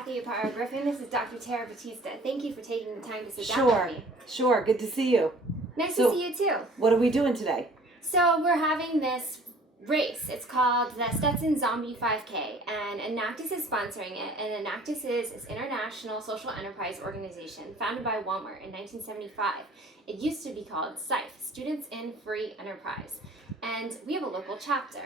Kathy Aparo-Griffin. This is Dr. Tara Batista. Thank you for taking the time to sit down with me. Sure. Good to see you. Nice to see you too. What are we doing today? So we're having this race. It's called the Stetson Zombie 5K, and ENACTUS is sponsoring it. And ENACTUS is an international social enterprise organization founded by Walmart in 1975. It used to be called SIFE, Students in Free Enterprise. And we have a local chapter.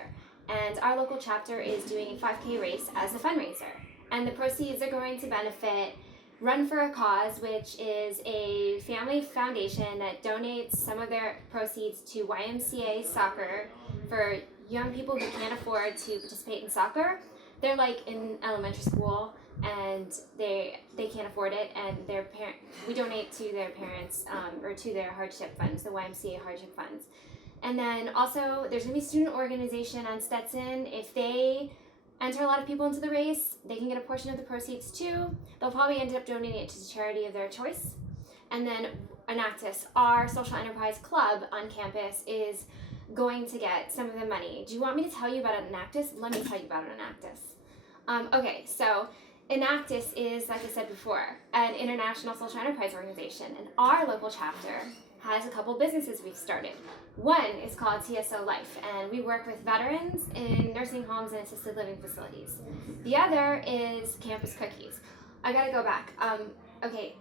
And our local chapter is doing a 5K race as a fundraiser. And the proceeds are going to benefit Run for a Cause, which is a family foundation that donates some of their proceeds to YMCA soccer for young people who can't afford to participate in soccer. They're like in elementary school and they can't afford it, and we donate to their parents or to their hardship funds, the YMCA hardship funds. And then also there's going to be a student organization on Stetson. If they enter a lot of people into the race, they can get a portion of the proceeds too. They'll probably end up donating it to the charity of their choice. And then ENACTUS, our social enterprise club on campus, is going to get some of the money. Do you want me to tell you about ENACTUS? Let me tell you about ENACTUS. Okay, so ENACTUS is, like I said before, an international social enterprise organization, and our local chapter has a couple businesses we've started. One is called TSO Life, and we work with veterans in nursing homes and assisted living facilities. The other is Campus Cookies. I gotta go back. Okay,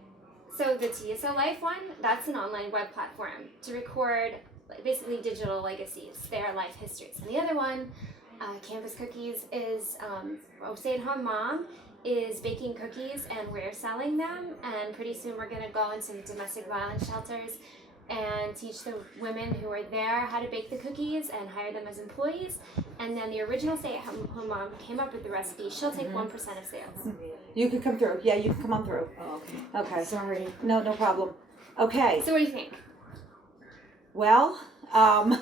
so the TSO Life one, that's an online web platform to record basically digital legacies, their life histories. And the other one, Campus Cookies, is a stay-at-home mom is baking cookies, and we're selling them, and pretty soon we're gonna go into domestic violence shelters and teach the women who are there how to bake the cookies and hire them as employees. And then the original stay-at-home mom came up with the recipe. She'll take 1% of sales. You can come through. Yeah, you can come on through. Oh, okay. Okay. Sorry. No problem. Okay. So what do you think? Well, I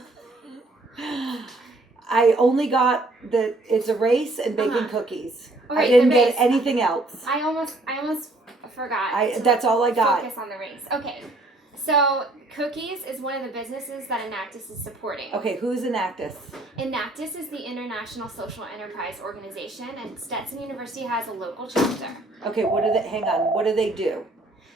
only got that it's a race and baking cookies. Okay, I didn't get anything else. I almost forgot. That's all I got. Focus on the race. Okay. So Cookies is one of the businesses that ENACTUS is supporting. Okay, who's ENACTUS? ENACTUS is the International Social Enterprise Organization, and Stetson University has a local chapter. Okay, hang on, what do they do?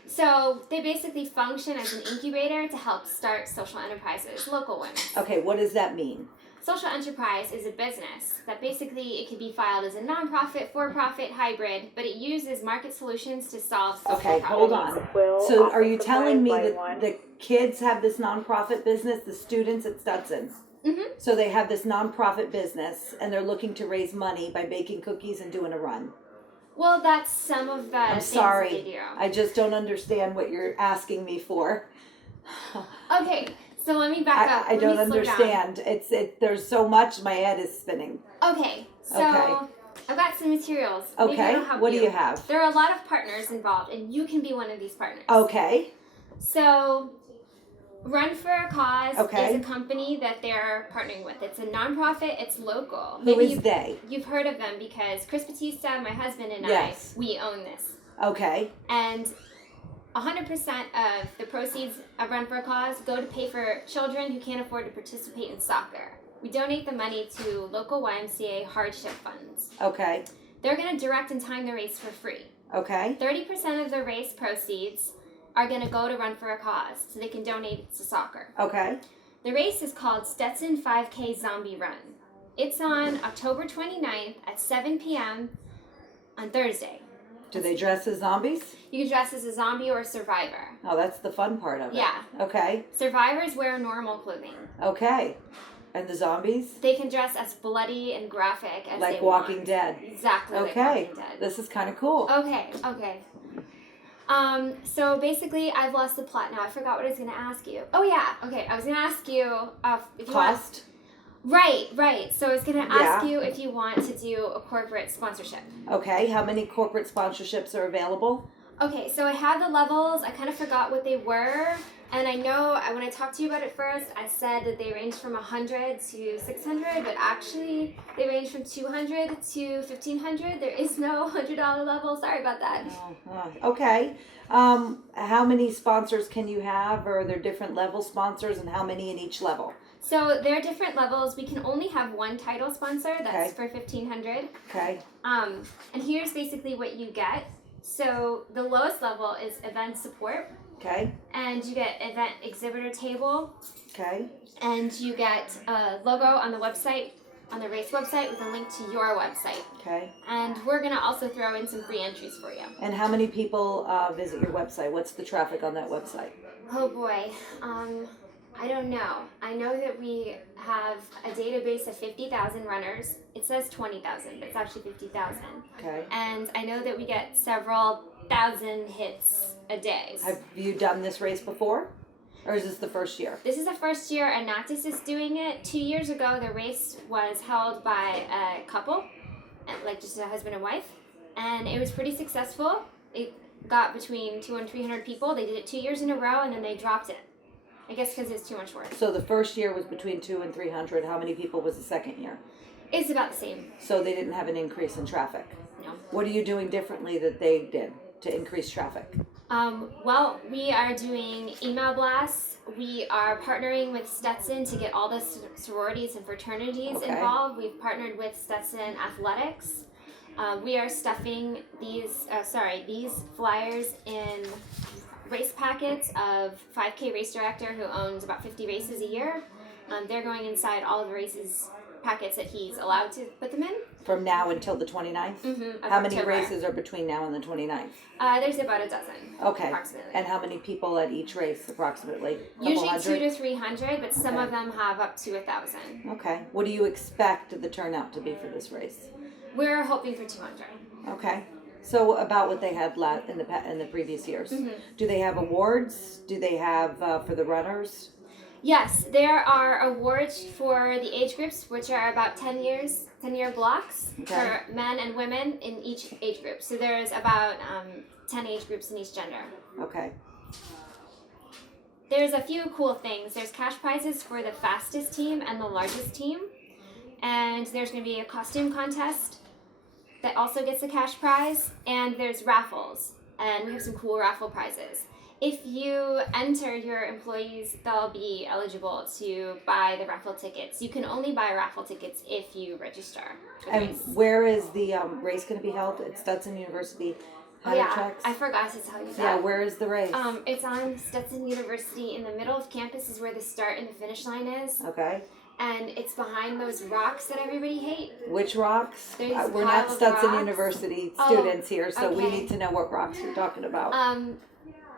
So they basically function as an incubator to help start social enterprises, local ones. Okay, what does that mean? Social enterprise is a business that basically it can be filed as a nonprofit, for-profit, hybrid, but it uses market solutions to solve social problems. Hold on. So are you telling me that the kids have this nonprofit business, the students at Stetson? Mm-hmm. So they have this nonprofit business, and they're looking to raise money by baking cookies and doing a run. Well, that's some of the things sorry. they do. I just don't understand what you're asking me for. Okay. So let me back up. I don't understand. There's so much, my head is spinning. Okay, so I've got some materials. Okay, what do you have? There are a lot of partners involved, and you can be one of these partners. Okay. So Run for a Cause is a company that they're partnering with. It's a nonprofit, it's local. Who is they? You've heard of them because Chris Batista, my husband, and yes. we own this. Okay. And 100% of the proceeds of Run for a Cause go to pay for children who can't afford to participate in soccer. We donate the money to local YMCA hardship funds. Okay. They're going to direct and time the race for free. Okay. 30% of the race proceeds are going to go to Run for a Cause, so they can donate it to soccer. Okay. The race is called Stetson 5K Zombie Run. It's on October 29th at 7 p.m. on Thursday. Do they dress as zombies? You can dress as a zombie or a survivor. Oh, that's the fun part of it. Yeah. Okay. Survivors wear normal clothing. Okay. And the zombies? They can dress as bloody and graphic as like they Walking want. Dead. Exactly. Okay. Like Walking Dead. This is kind of cool. Okay. So basically, I've lost the plot now. I forgot what I was going to ask you. Oh yeah. Okay. I was going to ask you if you cost. Right. So I was going to ask you if you want to do a corporate sponsorship. Okay. How many corporate sponsorships are available? Okay. So I have the levels. I kind of forgot what they were. And I know when I talked to you about it first, I said that they range from 100 to 600, but actually they range from 200 to 1,500. There is no $100 level. Sorry about that. Okay. How many sponsors can you have? Or are there different level sponsors, and how many in each level? So there are different levels. We can only have one title sponsor. That's Okay. for $1,500. Okay. And here's basically what you get. So the lowest level is event support. Okay. And you get event exhibitor table. Okay. And you get a logo on the website, on the race website, with a link to your website. Okay. And we're gonna also throw in some free entries for you. And how many people visit your website? What's the traffic on that website? Oh boy, I don't know. I know that we have a database of 50,000 runners. It says 20,000, but it's actually 50,000. Okay. And I know that we get several thousand hits a day. Have you done this race before? Or is this the first year? This is the first year ENACTUS is doing it. 2 years ago, the race was held by a couple, like just a husband and wife, and it was pretty successful. It got between 200 and 300 people. They did it 2 years in a row, and then they dropped it. I guess because it's too much work. So the first year was between 200 and 300. How many people was the second year? It's about the same. So they didn't have an increase in traffic? No. What are you doing differently that they did to increase traffic? Well, we are doing email blasts. We are partnering with Stetson to get all the sororities and fraternities involved. We've partnered with Stetson Athletics. We are stuffing these flyers in race packets of 5K Race Director, who owns about 50 races a year. They're going inside all of the races packets that he's allowed to put them in. From now until the 29th? Mm-hmm, how many races are between now and the 29th? There's about a dozen. Okay. Approximately. And how many people at each race, approximately? Usually hundred? 200 to 300, but some of them have up to 1,000. Okay. What do you expect the turnout to be for this race? We're hoping for 200. Okay. So about what they had in the previous years. Mm-hmm. Do they have awards? Do they have for the runners? Yes, there are awards for the age groups, which are about 10-year blocks for men and women in each age group. So there's about 10 age groups in each gender. Okay. There's a few cool things. There's cash prizes for the fastest team and the largest team. And there's going to be a costume contest that also gets a cash prize. And there's raffles. And we have some cool raffle prizes. If you enter your employees, they'll be eligible to buy the raffle tickets. You can only buy raffle tickets if you register. And where is the race going to be held? At Stetson University. I forgot to tell you that. Yeah, where is the race? It's on Stetson University. In the middle of campus is where the start and the finish line is. Okay. And it's behind those rocks that everybody hates. Which rocks? There's We're not Stetson rocks. University students here, so we okay. need to know what rocks you're talking about.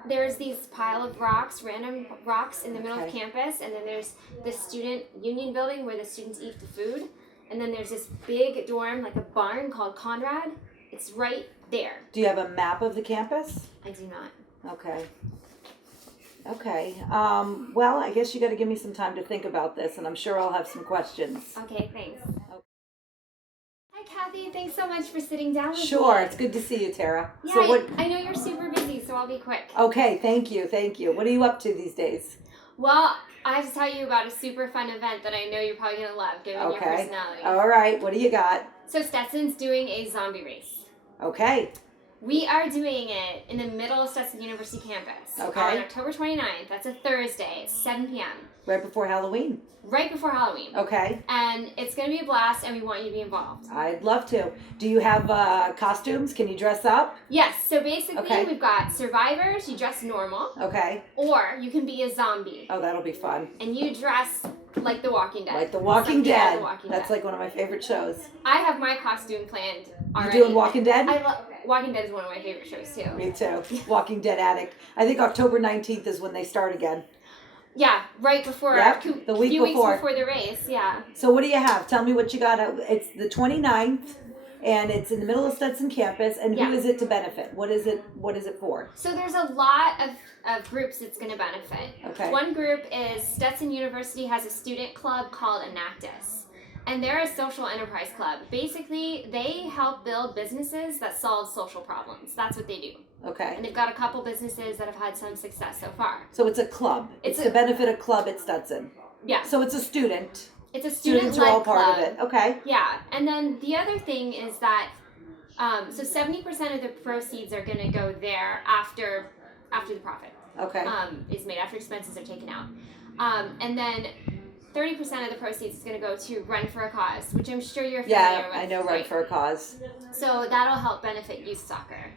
There's these pile of rocks, random rocks in the middle of campus, and then there's the student union building where the students eat the food, and then there's this big dorm, like a barn called Conrad. It's right there. Do you have a map of the campus? I do not. Okay. Okay. Well, I guess you got to give me some time to think about this, and I'm sure I'll have some questions. Okay, thanks. Hi, Kathy. Thanks so much for sitting down with me. Sure. It's good to see you, Tara. Yeah, So I know you're super busy, so I'll be quick. Okay. Thank you. Thank you. What are you up to these days? Well, I have to tell you about a super fun event that I know you're probably going to love, given your personality. All right. What do you got? So Stetson's doing a zombie race. Okay. We are doing it in the middle of Stetson University campus. Okay. On October 29th. That's a Thursday. It's 7 p.m. Right before Halloween. Right before Halloween. Okay. And it's going to be a blast, and we want you to be involved. I'd love to. Do you have costumes? Can you dress up? Yes. So basically, we've got survivors. You dress normal. Okay. Or you can be a zombie. Oh, that'll be fun. And you dress like The Walking Dead. Like The Walking Dead. The Walking That's Dead. like one of my favorite shows. I have my costume planned already. You doing Walking Dead? Walking Dead is one of my favorite shows, too. Me too. Walking Dead addict. I think October 19th is when they start again. Yeah, right before, the week few before. weeks before the race, yeah. So what do you have? Tell me what you got. It's the 29th, and it's in the middle of Stetson campus, and who is it to benefit? What is it for? So there's a lot of groups it's going to benefit. Okay. One group is Stetson University has a student club called ENACTUS. And they're a social enterprise club. Basically, they help build businesses that solve social problems. That's what they do. Okay. And they've got a couple businesses that have had some success so far. So it's a club. It's to benefit a club at Stetson. Yeah. So it's a student. It's a student-led Students are all club. part of it. Okay. Yeah. And then the other thing is that, so 70% of the proceeds are going to go there after the profit. Okay. Is made after expenses are taken out. And then 30% of the proceeds is going to go to Run for a Cause, which I'm sure you're familiar with. Yeah, I know Run for a Cause. So that'll help benefit youth soccer.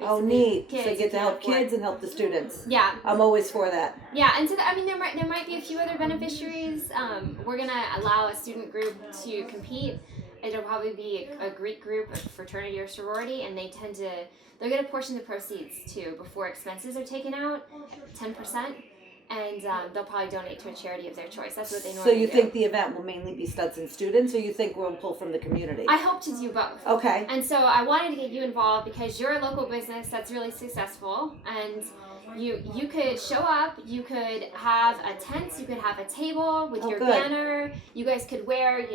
Oh, neat. So you get to help kids and help the students. Yeah. I'm always for that. Yeah, and so, there might be a few other beneficiaries. We're going to allow a student group to compete. It'll probably be a Greek group, a fraternity or sorority, and they'll get a portion of the proceeds too before expenses are taken out, 10%. And they'll probably donate to a charity of their choice. That's what they normally do. So you think the event will mainly be Stetson students, or you think we'll pull from the community? I hope to do both. Okay. And so I wanted to get you involved because you're a local business that's really successful, and you could show up, you could have a tent, you could have a table with your banner, you guys could wear,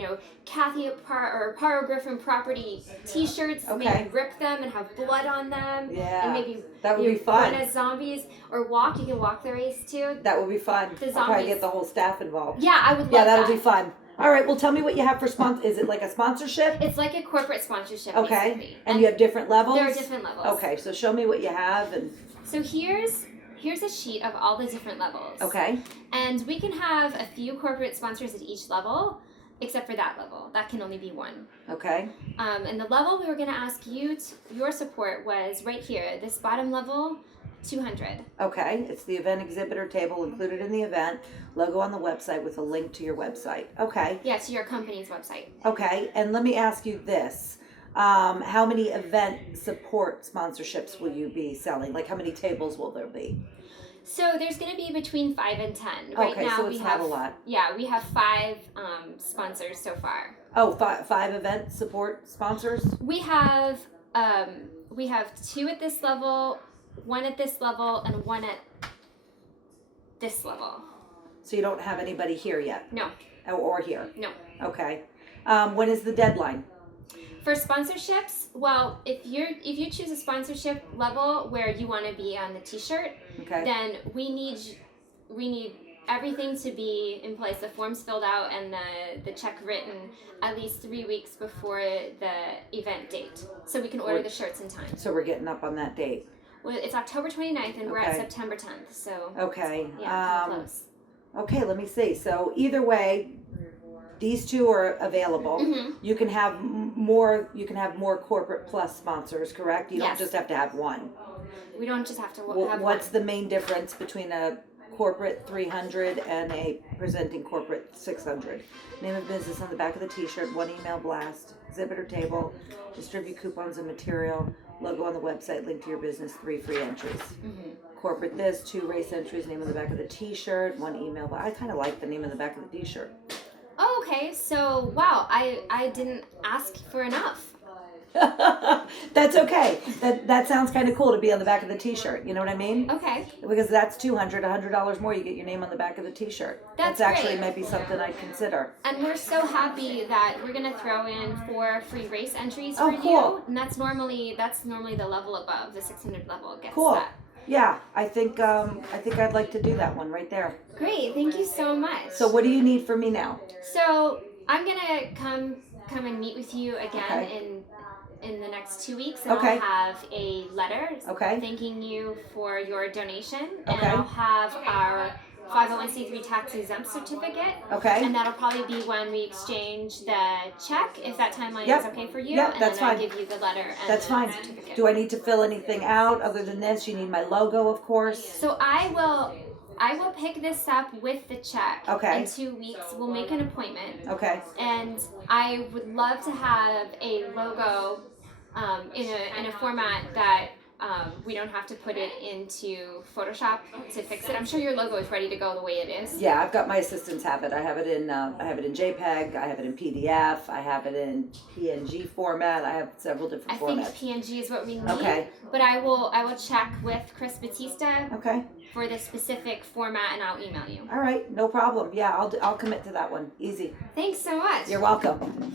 Kathy or Paro Griffin property t-shirts, maybe rip them and have blood on them, and maybe that would be fun. Run as zombies, or you can walk the race too. That would be fun. I'll probably get the whole staff involved. Yeah, I would love that. Yeah, that'll be fun. All right, well, tell me what you have for sponsor. Is it like a sponsorship? It's like a corporate sponsorship, okay. basically. And you have different levels? There are different levels. Okay, so show me what you have. So here's a sheet of all the different levels. Okay. And we can have a few corporate sponsors at each level, except for that level. That can only be one. Okay. And the level we were going to ask your support was right here, this bottom level, 200. Okay, it's the event exhibitor table included in the event, logo on the website with a link to your website. Okay. Yeah, to your company's website. Okay, and let me ask you this. How many event support sponsorships will you be selling? Like how many tables will there be? So there's going to be between 5 and 10. Right now so it's not a lot. Yeah, we have 5 sponsors so far. Oh, five event support sponsors? We have 2 at this level, 1 at this level, and 1 at this level. So you don't have anybody here yet? No. Or here? No. Okay. When is the deadline? For sponsorships, well, if you choose a sponsorship level where you want to be on the t-shirt, then we need everything to be in place, the forms filled out and the check written at least 3 weeks before the event date, so we can order the shirts in time. So we're getting up on that date. Well, it's October 29th and we're at September 10th, so yeah, close. Okay, let me see. So either way, these 2 are available. Mm-hmm. You can have more. You can have more corporate plus sponsors, correct? You don't just have to have one. We don't just have to have What's one. the main difference between a corporate 300 and a presenting corporate 600? Name of business on the back of the t-shirt, 1 email blast, exhibitor table, distribute coupons and material, logo on the website, link to your business, 3 free entries. Mm-hmm. Corporate this, 2 race entries, name on the back of the t-shirt, 1 email blast. I kind of like the name on the back of the t-shirt. Oh, okay. So, wow, I didn't ask for enough. That's okay. That sounds kind of cool to be on the back of the t-shirt. You know what I mean? Okay. Because that's $100 more. You get your name on the back of the t-shirt. That's actually great. maybe something I'd consider. And we're so happy that we're gonna throw in 4 free race entries for cool. you. And that's normally the level above the 600 level gets that. Yeah, I think I'd like to do that one right there. Great, thank you so much. So what do you need from me now? So I'm gonna come and meet with you again in the next 2 weeks, and I'll have a letter thanking you for your donation, and I'll have our 501c3 tax exempt certificate. And that'll probably be when we exchange the check, if that timeline is okay for you. Yeah, and that's then fine. I'll give you the letter and that's the fine. certificate. Do I need to fill anything out other than this? You need my logo, of course. So I will pick this up with the check. In 2 weeks, we'll make an appointment. And I would love to have a logo in a format that we don't have to put it into Photoshop to fix it. I'm sure your logo is ready to go the way it is. Yeah, I've got my assistants have it. I have it in JPEG. I have it in PDF. I have it in PNG format. I have several different formats. I think PNG is what we need. But I will check with Chris Batista. For the specific format, and I'll email you. All right, no problem. Yeah, I'll commit to that one. Easy. Thanks so much. You're welcome.